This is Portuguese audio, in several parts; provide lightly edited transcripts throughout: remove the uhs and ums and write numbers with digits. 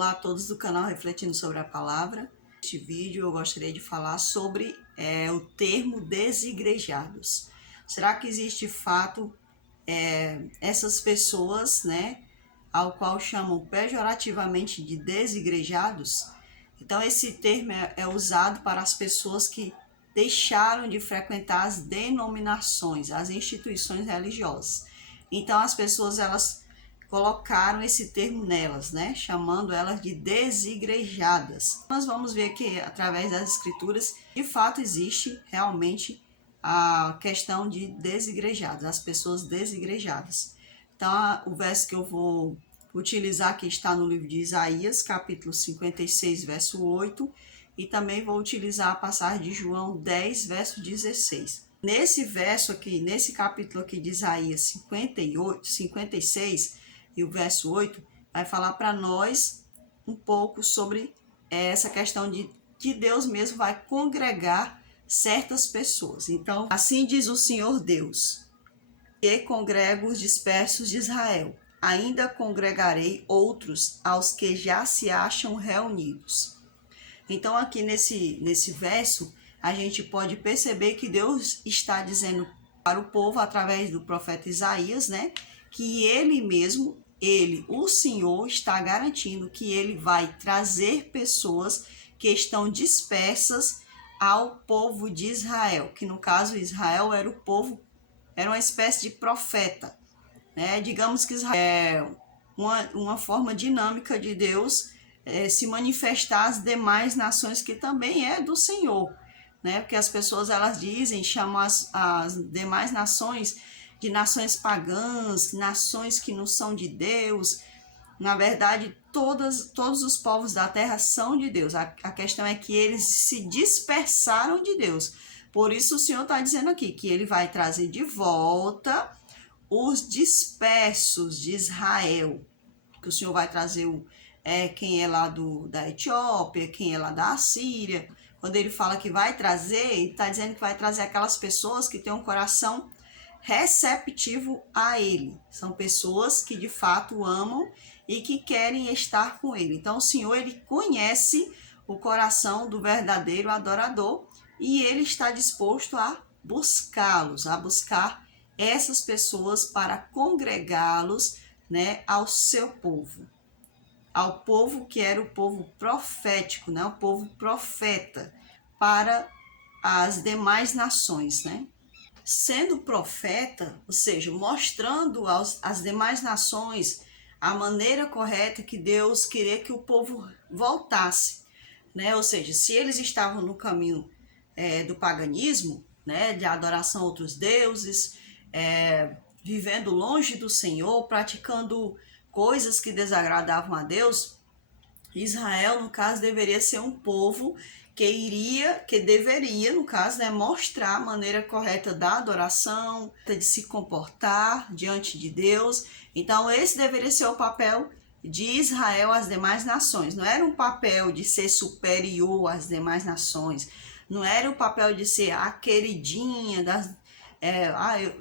Olá a todos do canal Refletindo sobre a Palavra. Neste vídeo eu gostaria de falar sobre o termo desigrejados. Será que existe de fato essas pessoas, ao qual chamam pejorativamente de desigrejados? Então esse termo é usado para as pessoas que deixaram de frequentar as denominações, as instituições religiosas. Então as pessoas elas colocaram esse termo nelas, chamando elas de desigrejadas. Nós vamos ver que através das escrituras, de fato existe realmente a questão de desigrejados, as pessoas desigrejadas. Então, o verso que eu vou utilizar aqui está no livro de Isaías, capítulo 56, verso 8, e também vou utilizar a passagem de João 10, verso 16. Nesse verso aqui, nesse capítulo aqui de Isaías 56, e o verso 8 vai falar para nós um pouco sobre essa questão de que Deus mesmo vai congregar certas pessoas. Então, assim diz o Senhor Deus, que congrego os dispersos de Israel, ainda congregarei outros aos que já se acham reunidos. Então, aqui nesse verso, a gente pode perceber que Deus está dizendo para o povo, através do profeta Isaías, que ele mesmo, o Senhor, está garantindo que ele vai trazer pessoas que estão dispersas ao povo de Israel, que no caso Israel era o povo, era uma espécie de profeta, Digamos que Israel é uma forma dinâmica de Deus se manifestar às demais nações, que também é do Senhor, Porque as pessoas elas dizem, chamam as demais nações de nações pagãs, nações que não são de Deus. Na verdade, todos os povos da terra são de Deus. A questão é que eles se dispersaram de Deus. Por isso o Senhor está dizendo aqui que ele vai trazer de volta os dispersos de Israel. Que o Senhor vai trazer quem é lá da Etiópia, quem é lá da Assíria. Quando ele fala que vai trazer, ele está dizendo que vai trazer aquelas pessoas que têm um coração receptivo a ele. São pessoas que de fato amam e que querem estar com ele. Então o Senhor, ele conhece o coração do verdadeiro adorador e ele está disposto a buscá-los, a buscar essas pessoas para congregá-los, ao seu povo. Ao povo que era o povo profético, o povo profeta para as demais nações, Sendo profeta, ou seja, mostrando às demais nações a maneira correta que Deus queria que o povo voltasse, Ou seja, se eles estavam no caminho do paganismo, de adoração a outros deuses, vivendo longe do Senhor, praticando coisas que desagradavam a Deus, Israel, no caso, deveria ser um povo que deveria, no caso, mostrar a maneira correta da adoração, de se comportar diante de Deus. Então, esse deveria ser o papel de Israel às demais nações. Não era um papel de ser superior às demais nações. Não era o papel de ser a queridinha das...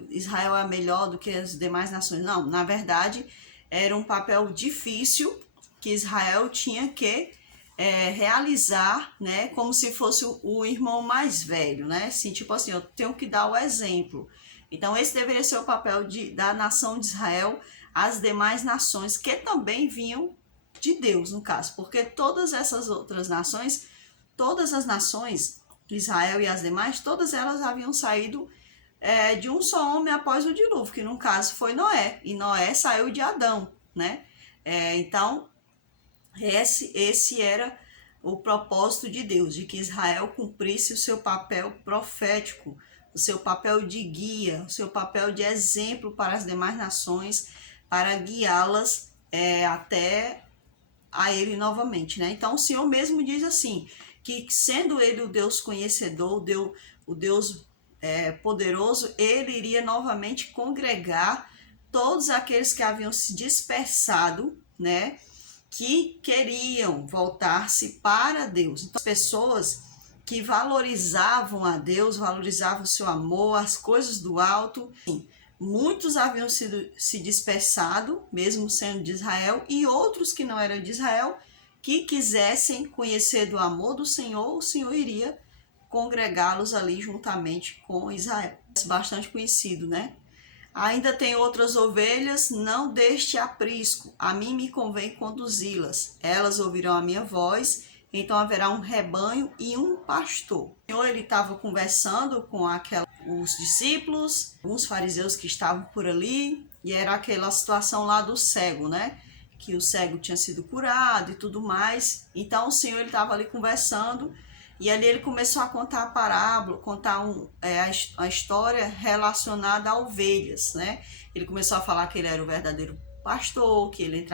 Israel é melhor do que as demais nações. Não, na verdade, era um papel difícil que Israel tinha que realizar, como se fosse o irmão mais velho, Assim, tipo assim, eu tenho que dar o exemplo. Então, esse deveria ser o papel da nação de Israel às demais nações, que também vinham de Deus, no caso, porque todas essas outras nações, todas as nações, Israel e as demais, todas elas haviam saído de um só homem após o dilúvio, que no caso foi Noé, e Noé saiu de Adão, Então, esse era o propósito de Deus, de que Israel cumprisse o seu papel profético, o seu papel de guia, o seu papel de exemplo para as demais nações, para guiá-las até a ele novamente, Então, o Senhor mesmo diz assim, que sendo ele o Deus conhecedor, o Deus poderoso, ele iria novamente congregar todos aqueles que haviam se dispersado, que queriam voltar-se para Deus. Então, as pessoas que valorizavam a Deus, valorizavam o seu amor, as coisas do alto, muitos haviam se dispersado, mesmo sendo de Israel, e outros que não eram de Israel que quisessem conhecer do amor do Senhor, o Senhor iria congregá-los ali juntamente com Israel. Bastante conhecido, né? Ainda tem outras ovelhas, não deste aprisco, a mim me convém conduzi-las. Elas ouvirão a minha voz, então haverá um rebanho e um pastor. O Senhor, ele estava conversando com os discípulos, uns fariseus que estavam por ali, e era aquela situação lá do cego, né? Que o cego tinha sido curado e tudo mais. Então o Senhor, ele estava ali conversando, e ali ele começou a contar a parábola, contar a história relacionada a ovelhas, né? Ele começou a falar que ele era o verdadeiro pastor, que ele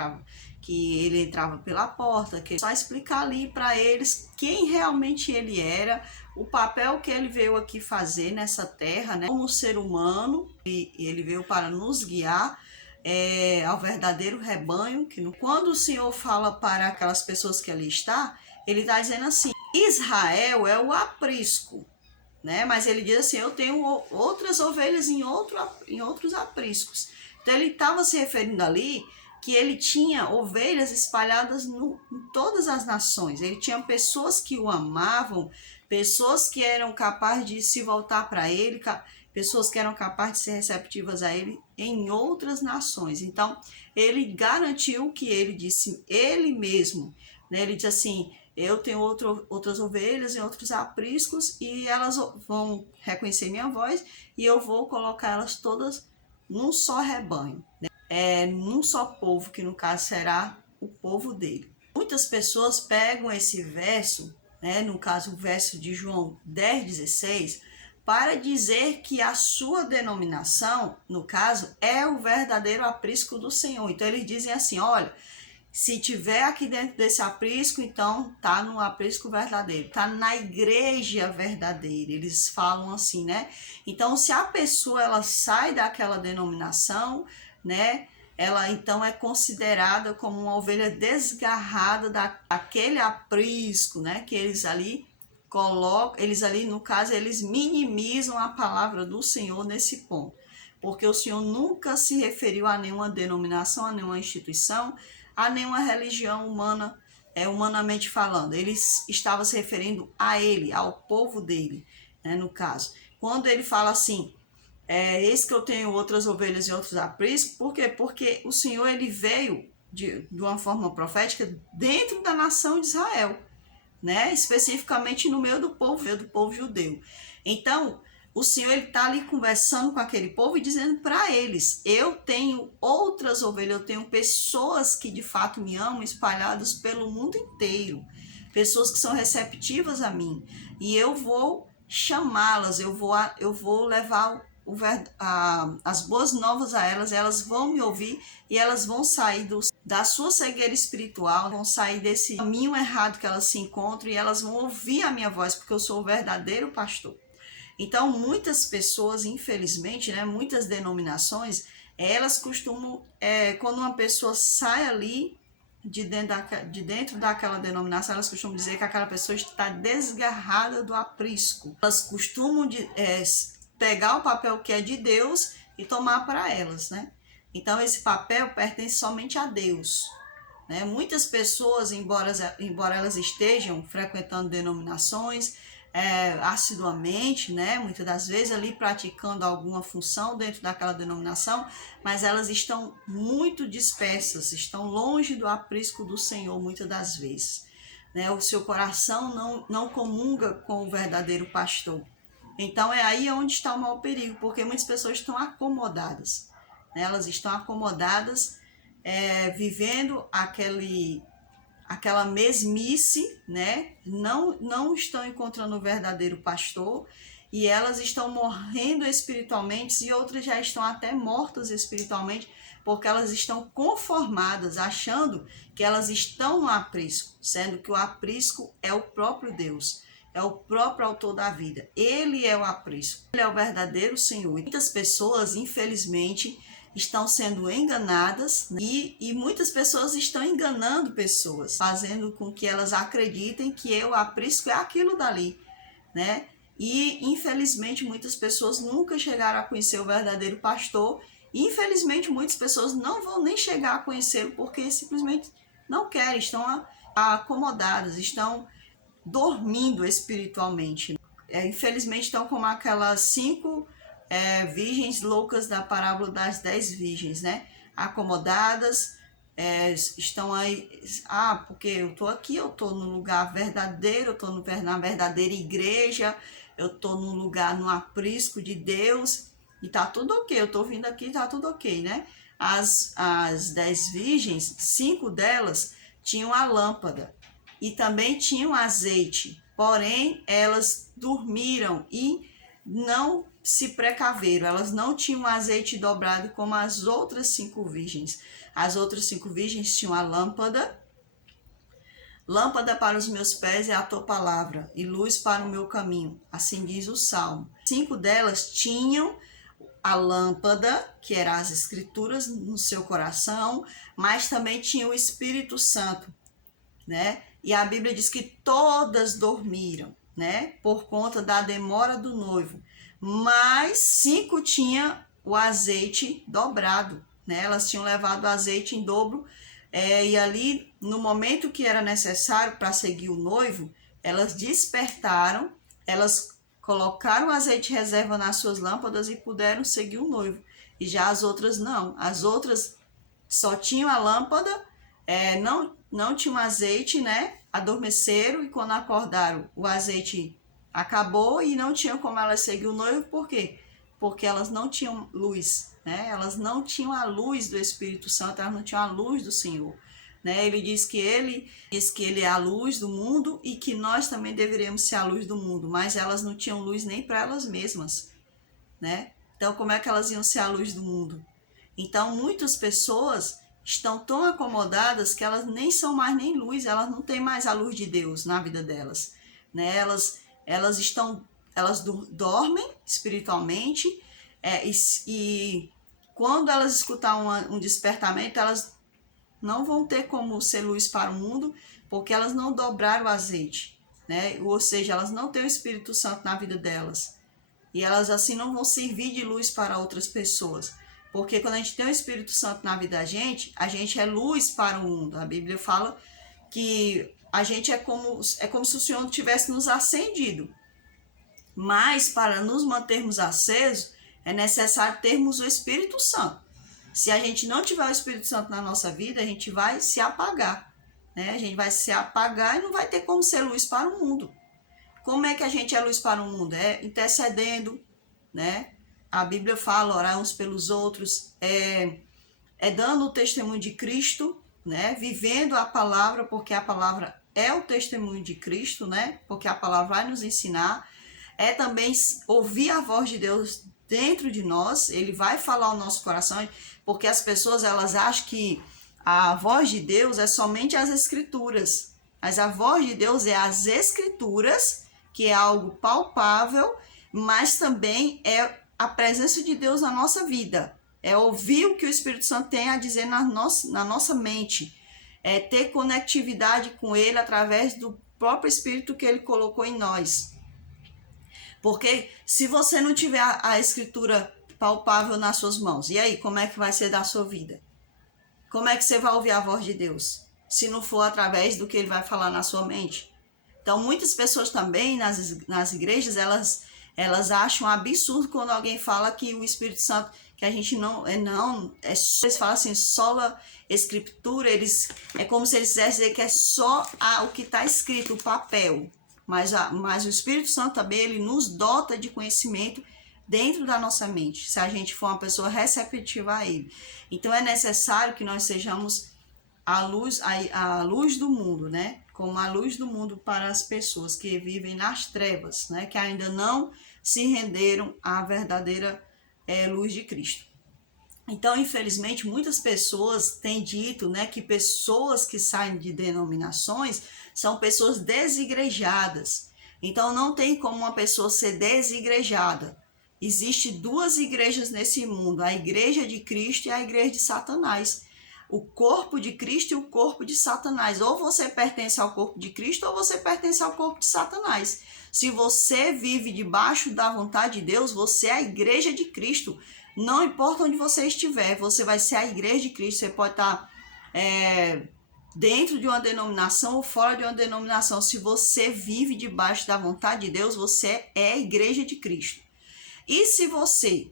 entrava pela porta, que só explicar ali para eles quem realmente ele era, o papel que ele veio aqui fazer nessa terra, né? Como ser humano, e ele veio para nos guiar ao verdadeiro rebanho. Quando o Senhor fala para aquelas pessoas que ali está, ele está dizendo assim: Israel é o aprisco, né? Mas ele diz assim: eu tenho outras ovelhas em outros apriscos. Então ele estava se referindo ali que ele tinha ovelhas espalhadas em todas as nações. Ele tinha pessoas que o amavam, pessoas que eram capazes de se voltar para ele, pessoas que eram capazes de ser receptivas a ele em outras nações. Então ele garantiu que ele disse, ele mesmo, né? Ele disse assim: eu tenho outras ovelhas em outros apriscos e elas vão reconhecer minha voz e eu vou colocar elas todas num só rebanho, né? Num só povo, que no caso será o povo dele. Muitas pessoas pegam esse verso, né, no caso o verso de João 10,16, para dizer que a sua denominação, no caso, é o verdadeiro aprisco do Senhor. Então eles dizem assim: olha, se tiver aqui dentro desse aprisco, então tá no aprisco verdadeiro, tá na igreja verdadeira. Eles falam assim, né? Então, se a pessoa ela sai daquela denominação, né? Ela então é considerada como uma ovelha desgarrada daquele aprisco, né? Que eles ali colocam, eles ali, no caso, eles minimizam a palavra do Senhor nesse ponto. Porque o Senhor nunca se referiu a nenhuma denominação, a nenhuma instituição, a nenhuma religião humana, humanamente falando. Ele estava se referindo a ele, ao povo dele, né, no caso. Quando ele fala assim, eis que eu tenho outras ovelhas e outros apriscos, por quê? Porque o Senhor, ele veio de uma forma profética dentro da nação de Israel, né? Especificamente no meio do povo judeu. Então, o Senhor está ali conversando com aquele povo e dizendo para eles: eu tenho outras ovelhas, eu tenho pessoas que de fato me amam, espalhadas pelo mundo inteiro, pessoas que são receptivas a mim, e eu vou chamá-las, eu vou levar as boas novas a elas vão me ouvir e elas vão sair da sua cegueira espiritual, vão sair desse caminho errado que elas se encontram e elas vão ouvir a minha voz, porque eu sou o verdadeiro pastor. Então, muitas pessoas, infelizmente, né, muitas denominações, elas costumam, quando uma pessoa sai ali de dentro daquela denominação, elas costumam dizer que aquela pessoa está desgarrada do aprisco. Elas costumam pegar o papel que é de Deus e tomar para elas, né? Então, esse papel pertence somente a Deus, né? Muitas pessoas, embora elas estejam frequentando denominações, assiduamente, né? Muitas das vezes ali praticando alguma função dentro daquela denominação, mas elas estão muito dispersas, estão longe do aprisco do Senhor muitas das vezes, né? O seu coração não comunga com o verdadeiro pastor. Então é aí onde está o maior perigo, porque muitas pessoas estão acomodadas, né? Elas estão acomodadas, vivendo aquela mesmice, né? Não estão encontrando o verdadeiro pastor e elas estão morrendo espiritualmente e outras já estão até mortas espiritualmente porque elas estão conformadas, achando que elas estão no aprisco, sendo que o aprisco é o próprio Deus, é o próprio autor da vida. Ele é o aprisco, ele é o verdadeiro Senhor. Muitas pessoas, infelizmente, estão sendo enganadas, né? E muitas pessoas estão enganando pessoas, fazendo com que elas acreditem que o aprisco é aquilo dali, né? E infelizmente muitas pessoas nunca chegaram a conhecer o verdadeiro pastor. E infelizmente muitas pessoas não vão nem chegar a conhecê-lo porque simplesmente não querem, acomodadas, estão dormindo espiritualmente. Infelizmente estão como aquelas 5 virgens loucas da parábola das 10 virgens, né? Acomodadas, estão aí, porque eu tô aqui, eu tô no lugar verdadeiro, eu tô na verdadeira igreja, eu tô num lugar, no aprisco de Deus, e tá tudo ok, eu tô vindo aqui, tá tudo ok, né? As 10 virgens, 5 delas tinham a lâmpada e também tinham azeite, porém elas dormiram e não se precaveram, elas não tinham azeite dobrado como as outras 5 virgens. As outras 5 virgens tinham a lâmpada. Lâmpada para os meus pés é a tua palavra e luz para o meu caminho, assim diz o Salmo. 5 delas tinham a lâmpada, que eram as escrituras no seu coração, mas também tinha o Espírito Santo, né? E a Bíblia diz que todas dormiram, né? Por conta da demora do noivo. Mas 5 tinham o azeite dobrado, né? Elas tinham levado o azeite em dobro. E ali, no momento que era necessário para seguir o noivo, elas despertaram, elas colocaram o azeite reserva nas suas lâmpadas e puderam seguir o noivo. E já as outras não. As outras só tinham a lâmpada, não tinham azeite, né? Adormeceram e quando acordaram, o azeite acabou e não tinham como elas seguir o noivo. Por quê? Porque elas não tinham luz, né? Elas não tinham a luz do Espírito Santo, elas não tinham a luz do Senhor, né? Ele diz que ele é a luz do mundo e que nós também deveríamos ser a luz do mundo, mas elas não tinham luz nem para elas mesmas, né? Então, como é que elas iam ser a luz do mundo? Então, muitas pessoas estão tão acomodadas que elas nem são mais nem luz, elas não têm mais a luz de Deus na vida delas, né? Elas dormem espiritualmente, e quando elas escutar um despertamento, elas não vão ter como ser luz para o mundo, porque elas não dobraram o azeite, né? Ou seja, elas não têm o Espírito Santo na vida delas. E elas assim não vão servir de luz para outras pessoas. Porque quando a gente tem o Espírito Santo na vida da gente é luz para o mundo. A Bíblia fala que a gente é como se o Senhor tivesse nos acendido. Mas para nos mantermos acesos, é necessário termos o Espírito Santo. Se a gente não tiver o Espírito Santo na nossa vida, a gente vai se apagar, né? A gente vai se apagar e não vai ter como ser luz para o mundo. Como é que a gente é luz para o mundo? É intercedendo, né? A Bíblia fala orar uns pelos outros, dando o testemunho de Cristo, né? Vivendo a palavra, porque a palavra é o testemunho de Cristo, né? Porque a palavra vai nos ensinar. É também ouvir a voz de Deus dentro de nós, ele vai falar ao nosso coração, porque as pessoas elas acham que a voz de Deus é somente as escrituras, mas a voz de Deus é as escrituras, que é algo palpável, mas também é a presença de Deus na nossa vida, é ouvir o que o Espírito Santo tem a dizer na nossa mente, é ter conectividade com ele através do próprio Espírito que ele colocou em nós. Porque se você não tiver a escritura palpável nas suas mãos, e aí, como é que vai ser da sua vida? Como é que você vai ouvir a voz de Deus? Se não for através do que ele vai falar na sua mente. Então, muitas pessoas também nas igrejas, elas acham absurdo quando alguém fala que o Espírito Santo, que a gente eles falam assim, sola escritura, é como se eles quisessem dizer que é só o que está escrito, o papel. Mas o Espírito Santo também, ele nos dota de conhecimento dentro da nossa mente, se a gente for uma pessoa receptiva a ele. Então é necessário que nós sejamos a luz do mundo, né? Como a luz do mundo para as pessoas que vivem nas trevas, né? Que ainda não se renderam à verdadeira luz de Cristo. Então, infelizmente, muitas pessoas têm dito, né, que pessoas que saem de denominações são pessoas desigrejadas. Então, não tem como uma pessoa ser desigrejada. Existem 2 igrejas nesse mundo, a igreja de Cristo e a igreja de Satanás. O corpo de Cristo e o corpo de Satanás. Ou você pertence ao corpo de Cristo ou você pertence ao corpo de Satanás. Se você vive debaixo da vontade de Deus, você é a igreja de Cristo. Não importa onde você estiver, você vai ser a igreja de Cristo. Você pode estar dentro de uma denominação ou fora de uma denominação, se você vive debaixo da vontade de Deus, você é a igreja de Cristo. E se você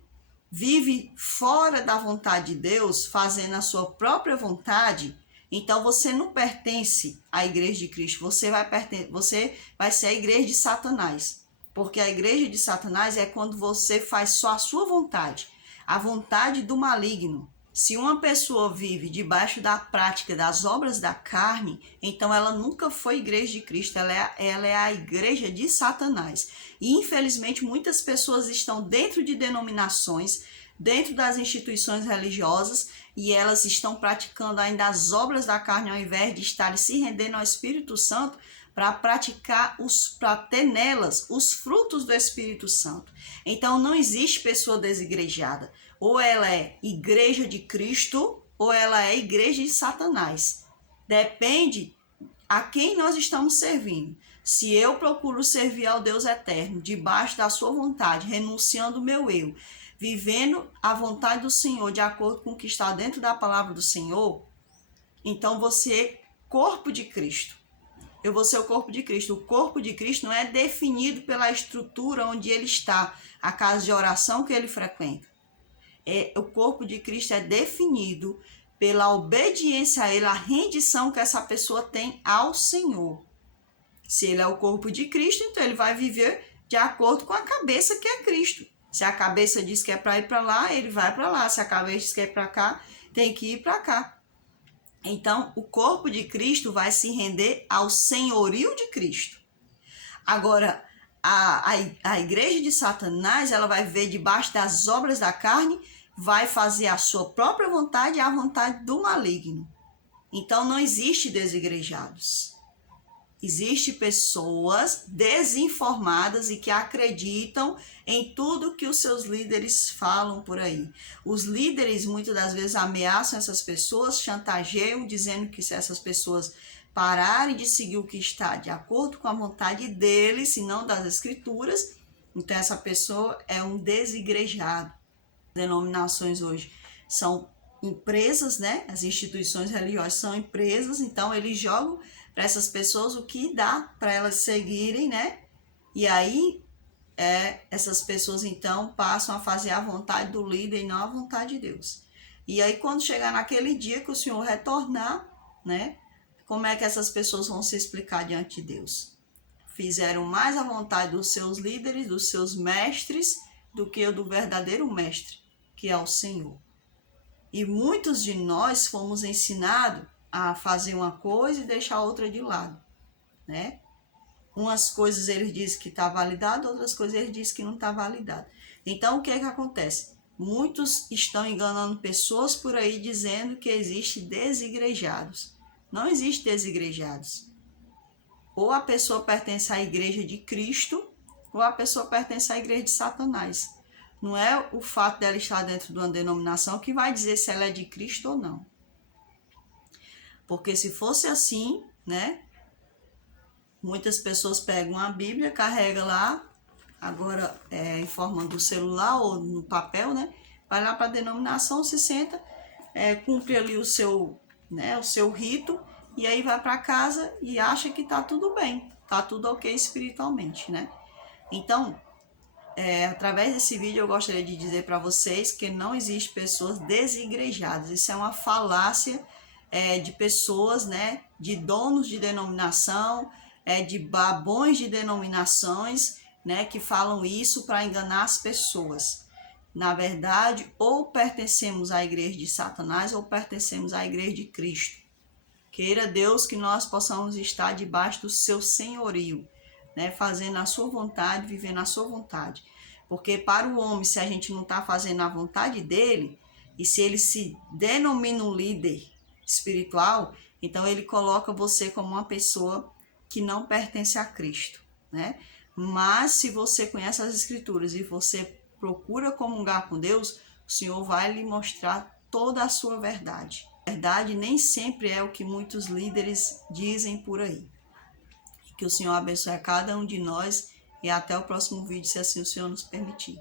vive fora da vontade de Deus, fazendo a sua própria vontade, então você não pertence à igreja de Cristo, você vai ser a igreja de Satanás. Porque a igreja de Satanás é quando você faz só a sua vontade, a vontade do maligno. Se uma pessoa vive debaixo da prática das obras da carne, então ela nunca foi igreja de Cristo, ela é a igreja de Satanás. E infelizmente muitas pessoas estão dentro de denominações, dentro das instituições religiosas, e elas estão praticando ainda as obras da carne ao invés de estarem se rendendo ao Espírito Santo para praticar, para ter nelas os frutos do Espírito Santo. Então não existe pessoa desigrejada. Ou ela é igreja de Cristo, ou ela é igreja de Satanás. Depende a quem nós estamos servindo. Se eu procuro servir ao Deus eterno, debaixo da sua vontade, renunciando o meu eu, vivendo a vontade do Senhor, de acordo com o que está dentro da palavra do Senhor, então você é corpo de Cristo. Eu vou ser o corpo de Cristo. O corpo de Cristo não é definido pela estrutura onde ele está, a casa de oração que ele frequenta. O corpo de Cristo é definido pela obediência a ele, a rendição que essa pessoa tem ao Senhor. Se ele é o corpo de Cristo, então ele vai viver de acordo com a cabeça que é Cristo. Se a cabeça diz que é para ir para lá, ele vai para lá. Se a cabeça diz que é para cá, tem que ir para cá. Então, o corpo de Cristo vai se render ao senhorio de Cristo. Agora, a igreja de Satanás, ela vai viver debaixo das obras da carne, vai fazer a sua própria vontade e a vontade do maligno. Então, não existe desigrejados. Existem pessoas desinformadas e que acreditam em tudo que os seus líderes falam por aí. Os líderes muitas das vezes ameaçam essas pessoas, chantageiam, dizendo que se essas pessoas pararem de seguir o que está de acordo com a vontade deles, e não das escrituras, então essa pessoa é um desigrejado. Denominações hoje são empresas, né? As instituições religiosas são empresas, então eles jogam para essas pessoas o que dá para elas seguirem, né? E aí essas pessoas então passam a fazer a vontade do líder e não a vontade de Deus. E aí quando chegar naquele dia que o Senhor retornar, né? Como é que essas pessoas vão se explicar diante de Deus? Fizeram mais a vontade dos seus líderes, dos seus mestres, do que o do verdadeiro mestre, que é o Senhor. E muitos de nós fomos ensinados a fazer uma coisa e deixar outra de lado, né? Umas coisas eles dizem que está validado, outras coisas eles dizem que não está validado. Então, o que é que acontece? Muitos estão enganando pessoas por aí dizendo que existe desigrejados. Não existe desigrejados. Ou a pessoa pertence à igreja de Cristo, ou a pessoa pertence à igreja de Satanás. Não é o fato dela estar dentro de uma denominação que vai dizer se ela é de Cristo ou não. Porque se fosse assim, né? Muitas pessoas pegam a Bíblia, carregam lá, agora em forma do celular ou no papel, né? Vai lá para a denominação, se senta, cumpre ali o seu rito, e aí vai para casa e acha que está tudo bem, está tudo ok espiritualmente, né? Então, através desse vídeo eu gostaria de dizer para vocês que não existe pessoas desigrejadas. Isso é uma falácia de pessoas, né, de donos de denominação, de babões de denominações, né, que falam isso para enganar as pessoas. Na verdade, ou pertencemos à igreja de Satanás ou pertencemos à igreja de Cristo. Queira Deus que nós possamos estar debaixo do seu senhorio, né, fazendo a sua vontade, vivendo a sua vontade. Porque para o homem, se a gente não está fazendo a vontade dele, e se ele se denomina um líder espiritual, então ele coloca você como uma pessoa que não pertence a Cristo, né? Mas se você conhece as escrituras e você procura comungar com Deus, o Senhor vai lhe mostrar toda a sua verdade. A verdade nem sempre é o que muitos líderes dizem por aí. Que o Senhor abençoe a cada um de nós e até o próximo vídeo, se assim o Senhor nos permitir.